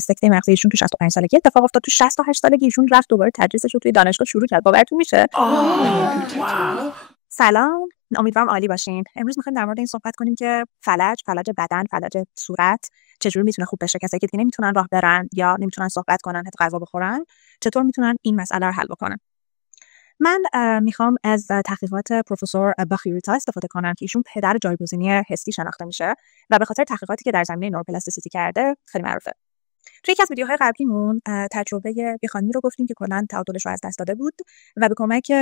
سکته مغزی ایشون تو 65 سالگی اتفاق افتاد. تو 68 سالگی ایشون رفت دوباره تدریسش رو توی دانشگاه شروع کرد. باورتون میشه؟ سلام، امیدوارم عالی باشین. امروز می‌خوایم در مورد این صحبت کنیم که فلج بدن، فلج صورت چجوری میتونه خوب بشه. کسایی که دیگه نمیتونن راه برن یا نمیتونن صحبت کنن، حتی غذا بخورن، چطور میتونن این مسئله رو حل بکنن. من میخوام از تحقیقات پروفسور باخیریتا استفاده کنم که ایشون پدر جایگزینی حسی شناخته میشه و به خاطر تحقیقاتی که در زمینه نوروپلاستیسیتی کرده خیلی معروفه. توی یکی از ویدیوهای قبلیمون تجربه یه خانمی رو گفتیم که کلاً تعادلش رو از دست داده بود و به کمک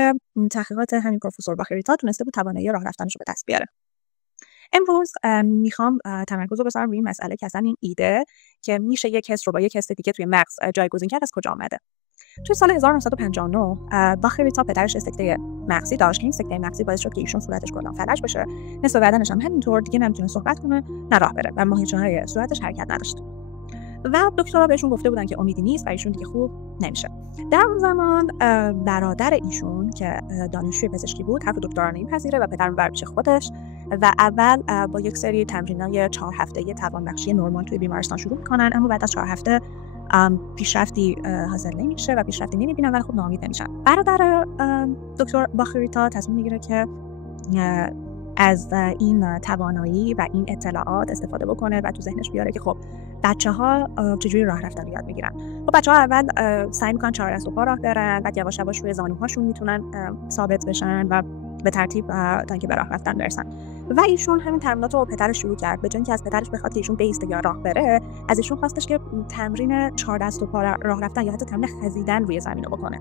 تحقیقات همین پروفسور باخیریتا تونسته بود توانایی راه رفتنش رو به دست بیاره. امروز میخوام تمرکز رو بذارم روی این مسئله که اصلا این ایده که میشه یک حس رو با یک حس دیگه توی مغز جایگزین کرد از کجا آمده. توی سال 1959 باخیریتا پدرش سکته مغزی داشت که این سکته مغزی باعث شد که ایشون صورتش کلا فلج بشه، نصف بدنش هم همینطور دیگه نمیتونه صحبت کنه، نه راه بره و ماهیچه‌های صورتش حرکت نداشت. و دکترها بهشون گفته بودن که امیدی نیست و ایشون دیگه خوب نمیشه. در اون زمان برادر ایشون که دانشجوی پزشکی بود حرف دکترانه میپذیره و پدرم بر پیش خودش و اول با یک سری تمرینای 4 هفته‌ای توانبخشی نرمال توی بیمارستان شروع میکنن، اما بعد از 4 هفته پیشرفتی حاصل نمیشه و پیشرفتی نمیبینن ولی خب ناامید نمیشن. برادر دکتر باخیریتا تصمیم میگیره که از این توانایی و این اطلاعات استفاده بکنه و تو ذهنش بیاره که خب بچه‌ها چجوری راه رفتن رو یاد میگیرن. خب بچه‌ها اول سعی میکنن 4 دست و پا راه برن، بعد یواش یواش روی زانوهاشون میتونن ثابت بشن و به ترتیب تا اینکه به راه رفتن برسن. و ایشون همین تمرینات رو پدرش شروع کرد. به جای اینکه از پدرش بخواد که ایشون بیسته یا راه بره، از ایشون خواستش که تمرین 4 دست و پا راه رفتن یا حتی تمرین خزیدن روی زمین رو بکنه.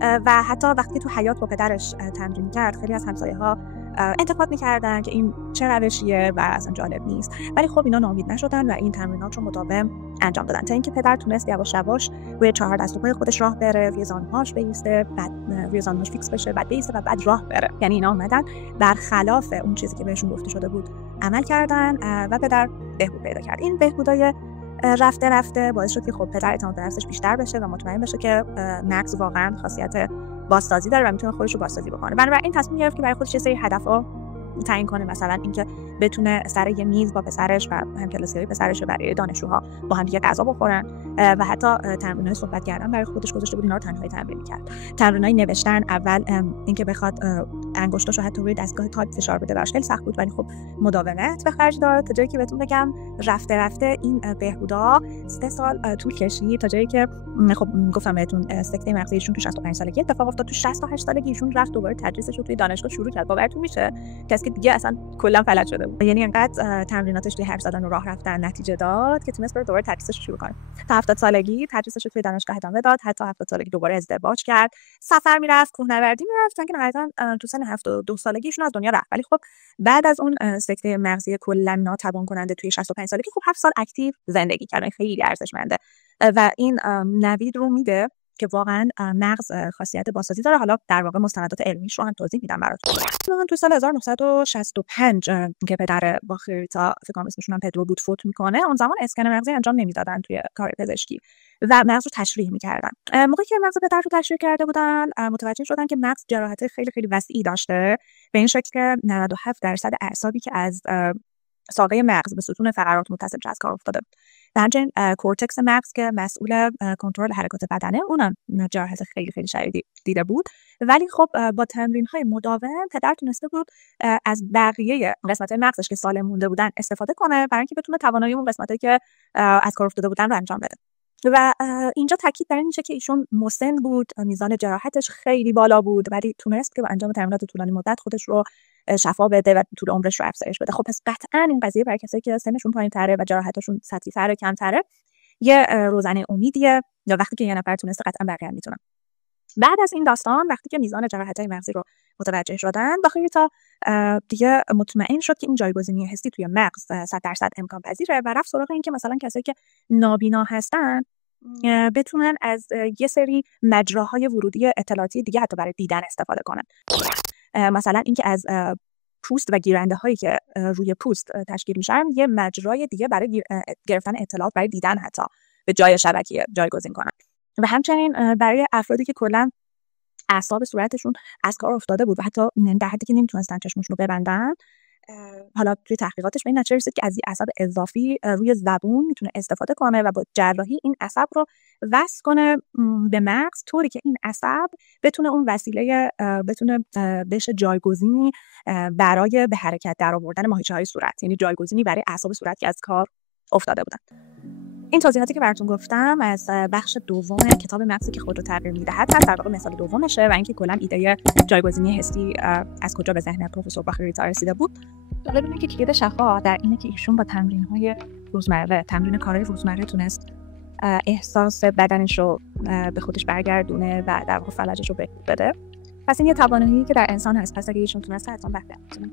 و حتی وقتی تو حیاط با پدرش تمرین کرد، خیلی از همسایه‌ها انتقاد می‌کردن که این چه روشیه و اصلا جالب نیست، ولی خب اینا ناامید نشدن و این تمرینات رو مداوم انجام دادن تا اینکه پدر تونست یواش یواش روی 4 دست و پای خودش راه بره، روی زانوهاش بیسته، بعد روی زانوهاش فیکس بشه، بعد بیسته و بعد راه بره. یعنی اینا اومدن برخلاف اون چیزی که بهشون گفته شده بود عمل کردن و پدر بهبود پیدا کرد. این بهبودای رفته باعث شد که خب پدر اعتماد به نفسش بیشتر بشه و مطمئن بشه که مغز واقعا خاصیت بازسازی داره و میتونه خودش رو بازسازی بکنه. بنابراین تصمیم گرفت که برای خودش یه سری هدف‌ها تعیین کنه، مثلا اینکه بتونه سر یه میز با پسرش و همکلاسی‌های پسرش برای دانشجوها با هم دیگه غذا بخورن و حتی تمرین‌های صحبت کردن برای خودش گذاشته بود. اینا رو تنهایی تمرین می‌کرد. تمرینای نوشتن، اول اینکه بخواد انگشتاشو حتی روی دستگاه تایپ فشار بده براش خیلی سخت بود، ولی خب مداومت به خرج داد تا جایی که بهتون بگم رفته این بهبودا 3 سال طول کشید تا جایی که خب گفتم بهتون سکته مغزی ایشون تو 65 سالگی اتفاق افتاد. تو 68 سالگی ایشون رفت دوباره تدریسش رو توی دانشگاه شروع کرد. باورتون میشه؟ کسی که دیگه اصلا کلا فلج شده بود. یعنی انقدر تمریناتش توی حرف زدن و راه رفتن نتیجه داد که تونست دوباره تدریسش رو شروع کنه. تا 70 سالگی تدریسش رو توی دانشگاه ادامه داد، حتی 70 سالگی دوباره ازدواج کرد، سفر میرفت، کوهنوردی میرفت، تا اینکه نهایتاً تو سن 72 سالگی ایشون از دنیا رفت. ولی خب بعد از اون سکته مغزی کلا ناتوان کننده توی 65 سالگی خب 7 سال اکتیو زندگی کرد. خیلی ارزشمنده و این نوید رو میده که واقعا مغز خاصیت بازسازی داره. حالا در واقع مستندات علمیش رو هم توضیح میدم براتون. من تو سال 1965 که پدر باخیریتا فکر کنم اسمشون هم پدرو بود فوت میکنه، اون زمان اسکن مغزی انجام نمیدادن توی کار پزشکی و مغز رو تشریح میکردن. موقعی که مغز پدر رو تشریح کرده بودن متوجه شدن که مغز جراحت خیلی خیلی وسیعی داشته، به این شکل که 97% اعصابی که از ساقه مغز به ستون فقرات متصل از کار افتاده. همچنین کورتکس مغز که مسئول کنترل حرکات بدنه، اونم جراحت خیلی خیلی شدیدی دیده بود. ولی خب با تمرین‌های مداوم پدر تونسته بود از بقیه قسمت‌های مغزش که سالم مونده بودن استفاده کنه برای اینکه بتونه توانایی اون قسمتایی که از کار افتاده بودن رو انجام بده. و اینجا تاکید بر این میشه که ایشون مسن بود، میزان جراحتش خیلی بالا بود، ولی تونست که با انجام تمرینات طولانی مدت خودش رو شفا بده و طول عمرش رو افزایش بده. خب پس قطعاً این قضیه برای کسایی که سنشون پایین‌تره و جراحتاشون سطحی‌تره، کمتره، یه روزنه امیدیه. یا وقتی که یه نفر تونسته قطعاً بقیه هم میتونن. بعد از این داستان وقتی که میزان جراحت‌های مغزی رو متوجه شدن، باخیریتا دیگه مطمئن شد که این جایگزینی حسی توی مغز 100% امکان پذیره و رفت سراغ این که مثلا کسایی که نابینا هستن بتونن از یه سری مجراهای ورودی اطلاعاتی دیگه حتی برای دیدن استفاده کنن. مثلا اینکه از پوست و گیرنده هایی که روی پوست تشکیل میشن یه مجرای دیگه برای گرفتن اطلاعات برای دیدن حتی به جای شبکیه جایگزین کنن. و همچنین برای افرادی که کلا اعصاب صورتشون از کار افتاده بود و حتی در حدی که نمیتونستن چشمشون رو ببندن، حالا توی تحقیقاتش به این نتیجه رسید که از این عصب اضافی روی زبون میتونه استفاده کنه و با جراحی این عصب رو وصل کنه به مغز، طوری که این عصب بتونه اون وسیله بتونه بشه جایگزینی برای به حرکت درآوردن ماهیچه‌های صورت، یعنی جایگزینی برای اعصاب صورت که از کار افتاده بودن. این توضیحاتی که براتون گفتم از بخش دوم کتاب مغزی که خود رو تغییر می‌دهد هست، در واقع مثال دومشه و اینکه کلا ایده جایگزینی حسی از کجا به ذهن پروفسور باخریتا رسیده بود. جالب اینه که کلید شفا در اینه که ایشون با تمرین‌های روزمره، تمرین کارهای روزمره تونست احساس بدنش رو به خودش برگردونه و در واقع فلجش رو بهبود بده. پس این یه توانایی که در انسان هست، پس اگه ایشون تونسته حتما بهتر می‌تونه.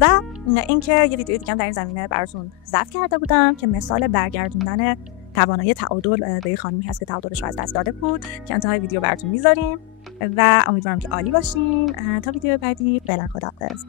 و اینکه یه ویدیو دیگه هم در این زمینه براتون ضبط کرده بودم که مثال برگردوندن توانایی تعادل به خانمی هست که تعادلش رو از دست داده بود، که انتهای ویدیو براتون میذاریم و امیدوارم که عالی باشین. تا ویدیو بعدی، فعلا خداحافظ.